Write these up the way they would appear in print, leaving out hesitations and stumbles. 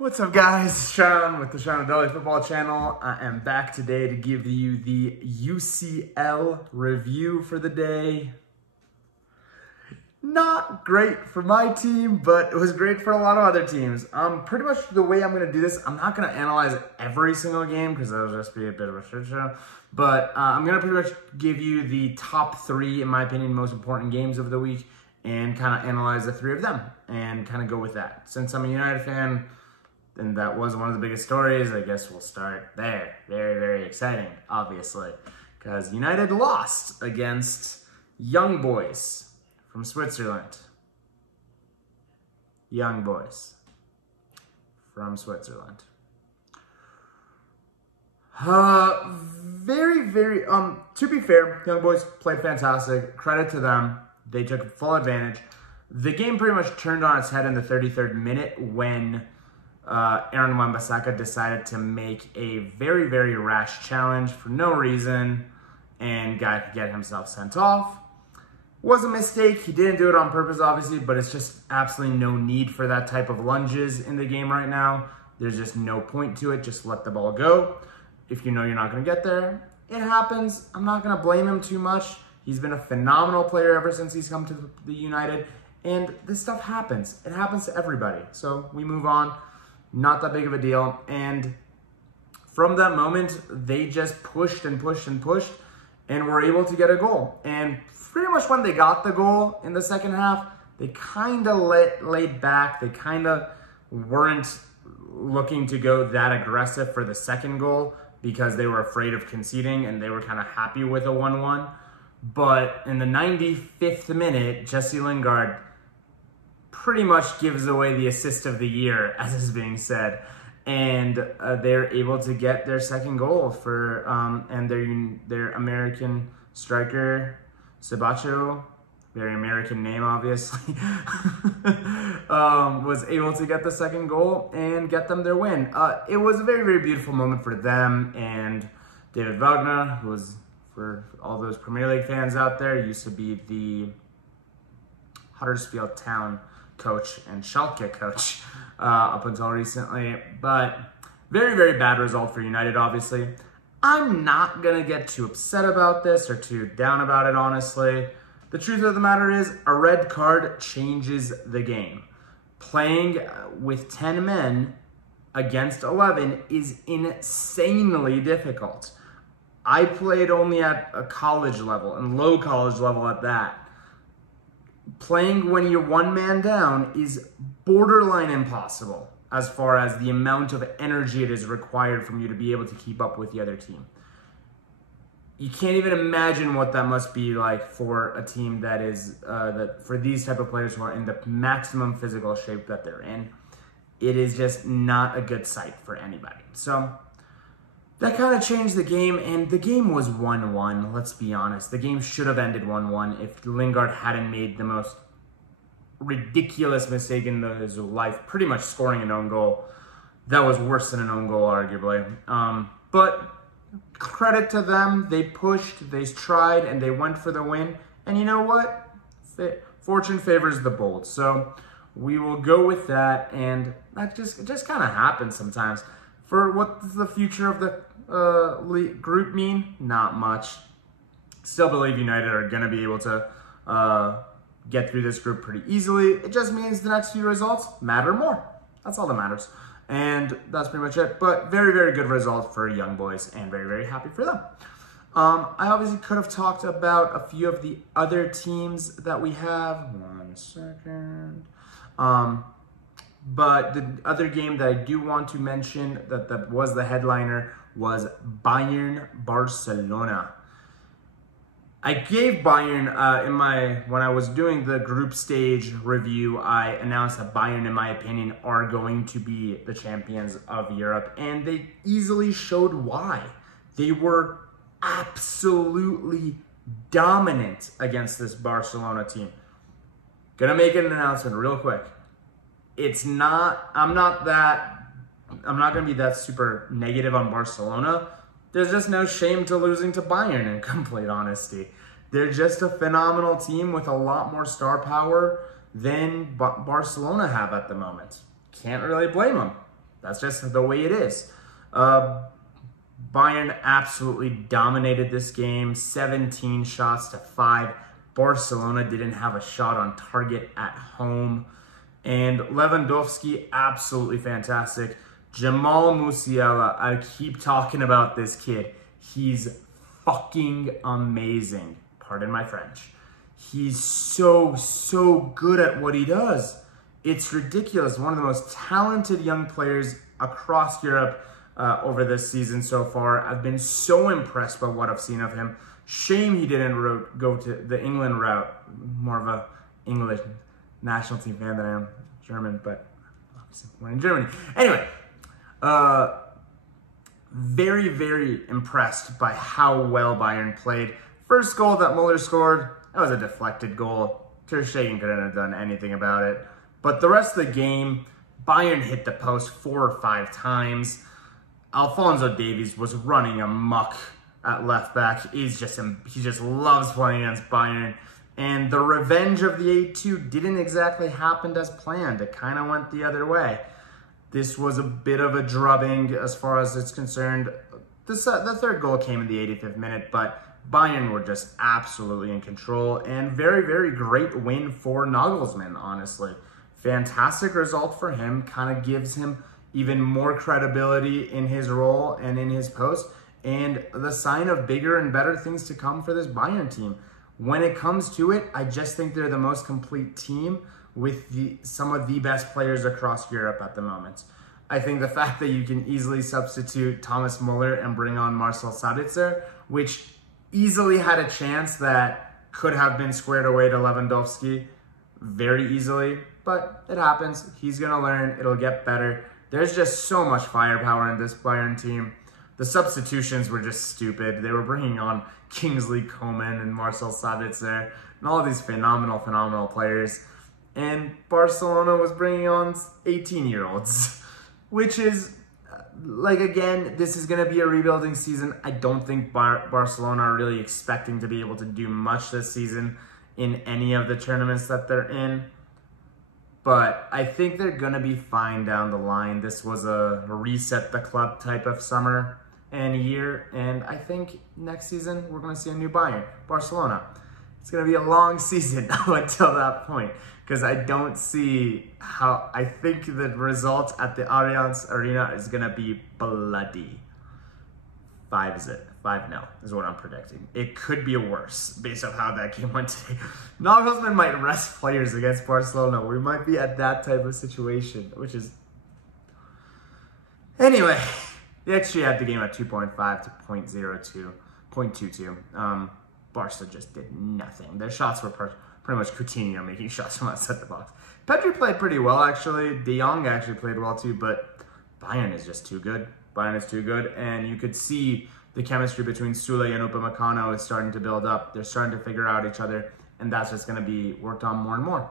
What's up, guys? Sean with the Sean Dolly Football Channel. I am back today to give you the UCL review for the day. Not great for my team, but it was great for a lot of other teams. Pretty much the way I'm going to do this, I'm not going to analyze every single game because that'll just be a bit of a shit show. But I'm going to pretty much give you the top three, in my opinion, most important games of the week and kind of analyze the three of them and kind of go with that. Since I'm a United fan, and that was one of the biggest stories, I guess we'll start there. Very, very exciting, obviously, because United lost against Young Boys from Switzerland. Young Boys from Switzerland. To be fair, Young Boys played fantastic. Credit to them. They took full advantage. The game pretty much turned on its head in the 33rd minute when Aaron Wan-Bissaka decided to make a very, very rash challenge for no reason and got to get himself sent off. Was a mistake. He didn't do it on purpose, obviously, but it's just absolutely no need for that type of lunges in the game right now. There's just no point to it. Just let the ball go. If you know you're not going to get there, it happens. I'm not going to blame him too much. He's been a phenomenal player ever since he's come to the United, and this stuff happens. It happens to everybody. So we move on. Not that big of a deal. And from that moment, they just pushed and pushed and pushed and were able to get a goal. And pretty much when they got the goal in the second half, they kind of laid back. They kind of weren't looking to go that aggressive for the second goal because they were afraid of conceding and they were kind of happy with a 1-1. But in the 95th minute, Jesse Lingard pretty much gives away the assist of the year, as is being said, and they're able to get their second goal for and their American striker Sabacho, very American name obviously, was able to get the second goal and get them their win. It was a very, very beautiful moment for them, and David Wagner, who was, for all those Premier League fans out there, used to be the Huddersfield Town coach and Schalke coach up until recently. But very, very bad result for United, obviously. I'm not going to get too upset about this or too down about it, honestly. The truth of the matter is a red card changes the game. Playing with 10 men against 11 is insanely difficult. I played only at a college level, and low college level at that. Playing when you're one man down is borderline impossible as far as the amount of energy it is required from you to be able to keep up with the other team. You can't even imagine what that must be like for a team that is, for these type of players who are in the maximum physical shape that they're in. It is just not a good sight for anybody. So that kind of changed the game, and the game was 1-1, let's be honest. The game should have ended 1-1 if Lingard hadn't made the most ridiculous mistake in his life, pretty much scoring an own goal. That was worse than an own goal, arguably. But credit to them. They pushed, they tried, and they went for the win. And you know what? Fortune favors the bold. So we will go with that, and that just kind of happens sometimes. For what does the future of the group mean? Not much. Still believe United are going to be able to get through this group pretty easily. It just means the next few results matter more. That's all that matters. And that's pretty much it. But very, very good result for Young Boys, and very, very happy for them. I obviously could have talked about a few of the other teams that we have. 1 second. But the other game that I do want to mention that was the headliner was Bayern-Barcelona. I gave Bayern, when I was doing the group stage review, I announced that Bayern, in my opinion, are going to be the champions of Europe. And they easily showed why. They were absolutely dominant against this Barcelona team. Gonna make an announcement real quick. I'm not going to be that super negative on Barcelona. There's just no shame to losing to Bayern, in complete honesty. They're just a phenomenal team with a lot more star power than Barcelona have at the moment. Can't really blame them. That's just the way it is. Bayern absolutely dominated this game, 17 shots to 5. Barcelona didn't have a shot on target at home. And Lewandowski, absolutely fantastic. Jamal Musiala, I keep talking about this kid. He's fucking amazing. Pardon my French. He's so good at what he does. It's ridiculous. One of the most talented young players across Europe over this season so far. I've been so impressed by what I've seen of him. Shame he didn't go to the England route. More of a English national team fan than I am German, but obviously we're in Germany. Anyway, very, very impressed by how well Bayern played. First goal that Muller scored, that was a deflected goal. Ter Stegen couldn't have done anything about it. But the rest of the game, Bayern hit the post 4 or 5 times. Alphonso Davies was running amok at left back. He just loves playing against Bayern. And the revenge of the 8-2 didn't exactly happen as planned. It kind of went the other way. This was a bit of a drubbing as far as it's concerned. The third goal came in the 85th minute, but Bayern were just absolutely in control. And very, very great win for Nagelsmann, honestly. Fantastic result for him. Kind of gives him even more credibility in his role and in his post. And the sign of bigger and better things to come for this Bayern team. When it comes to it, I just think they're the most complete team with some of the best players across Europe at the moment. I think the fact that you can easily substitute Thomas Muller and bring on Marcel Sabitzer, which easily had a chance that could have been squared away to Lewandowski very easily, but it happens. He's going to learn. It'll get better. There's just so much firepower in this Bayern team. The substitutions were just stupid. They were bringing on Kingsley Coman and Marcel Sabitzer and all these phenomenal players. And Barcelona was bringing on 18-year-olds, which is, again, this is going to be a rebuilding season. I don't think Barcelona are really expecting to be able to do much this season in any of the tournaments that they're in. But I think they're going to be fine down the line. This was a reset the club type of summer and year. And I think next season we're going to see a new Barcelona. It's going to be a long season until that point. Because I don't see how... I think the result at the Allianz Arena is going to be bloody. 5-0 is what I'm predicting. It could be worse based on how that game went today. Nagelsmann might rest players against Barcelona. We might be at that type of situation, which is... Anyway, they actually had the game at 2.5 to 0.22. Barca just did nothing. Their shots were pretty much Coutinho making shots from outside the box. Pedri played pretty well, actually. De Jong actually played well, too, but Bayern is just too good. Bayern is too good, and you could see the chemistry between Sule and Upamecano is starting to build up. They're starting to figure out each other, and that's just going to be worked on more and more.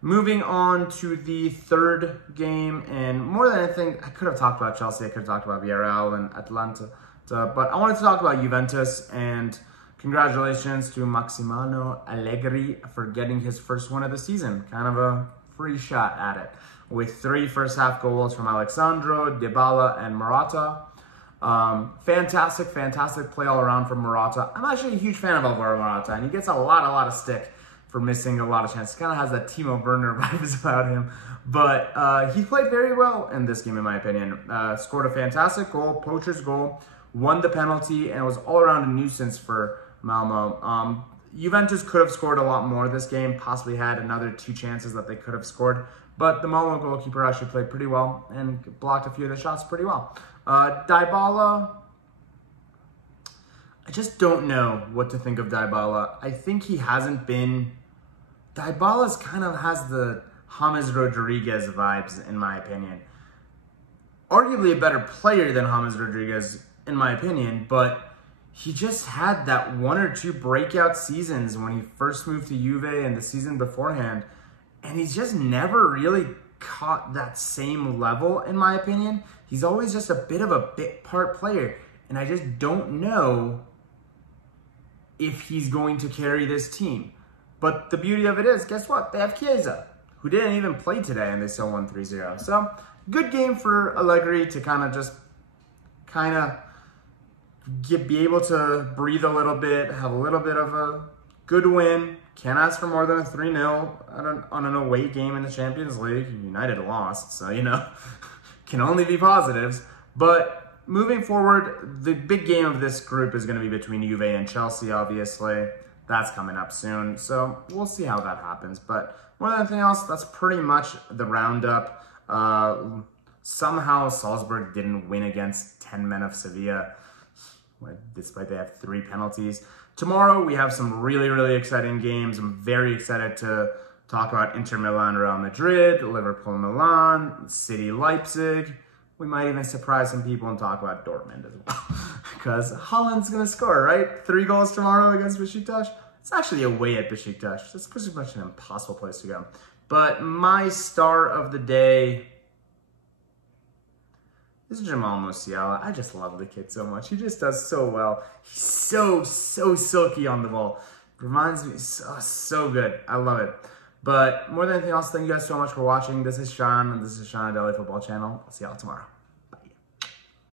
Moving on to the third game, and more than anything, I could have talked about Chelsea, I could have talked about Villarreal and Atalanta, but I wanted to talk about Juventus, and congratulations to Massimiliano Allegri for getting his first one of the season. Kind of a free shot at it. With 3 first-half goals from Alexandro, Dybala, and Morata. Fantastic play all around from Morata. I'm actually a huge fan of Alvaro Morata, and he gets a lot of stick for missing a lot of chances. Kind of has that Timo Werner vibes about him. But he played very well in this game, in my opinion. Scored a fantastic goal, poacher's goal, won the penalty, and it was all around a nuisance for Malmo. Juventus could have scored a lot more this game, possibly had another 2 chances that they could have scored, but the Malmo goalkeeper actually played pretty well and blocked a few of the shots pretty well. Dybala, I just don't know what to think of Dybala. I think he hasn't been... Dybala's kind of has the James Rodriguez vibes, in my opinion. Arguably a better player than James Rodriguez, in my opinion, but he just had that 1 or 2 breakout seasons when he first moved to Juve and the season beforehand, and he's just never really caught that same level, in my opinion. He's always just a bit of a bit part player, and I just don't know if he's going to carry this team. But the beauty of it is, guess what? They have Chiesa, who didn't even play today, and they still won 3-0. So good game for Allegri to be able to breathe a little bit, have a little bit of a good win. Can't ask for more than a 3-0 on an away game in the Champions League. United lost, so, can only be positives. But moving forward, the big game of this group is going to be between Juve and Chelsea, obviously. That's coming up soon, so we'll see how that happens. But more than anything else, that's pretty much the roundup. Somehow Salzburg didn't win against 10 men of Sevilla, despite they have 3 penalties. Tomorrow, we have some really, really exciting games. I'm very excited to talk about Inter Milan, Real Madrid, Liverpool, Milan, City, Leipzig. We might even surprise some people and talk about Dortmund as well. Because Haaland's going to score, right? 3 goals tomorrow against Besiktas. It's actually away at Besiktas. That's pretty much an impossible place to go. But my star of the day is Jamal Musiala. I just love the kid so much. He just does so well. He's so silky on the ball. Reminds me, so good. I love it. But more than anything else, thank you guys so much for watching. This is Sean, and this is Sean Daily Football Channel. I'll see y'all tomorrow.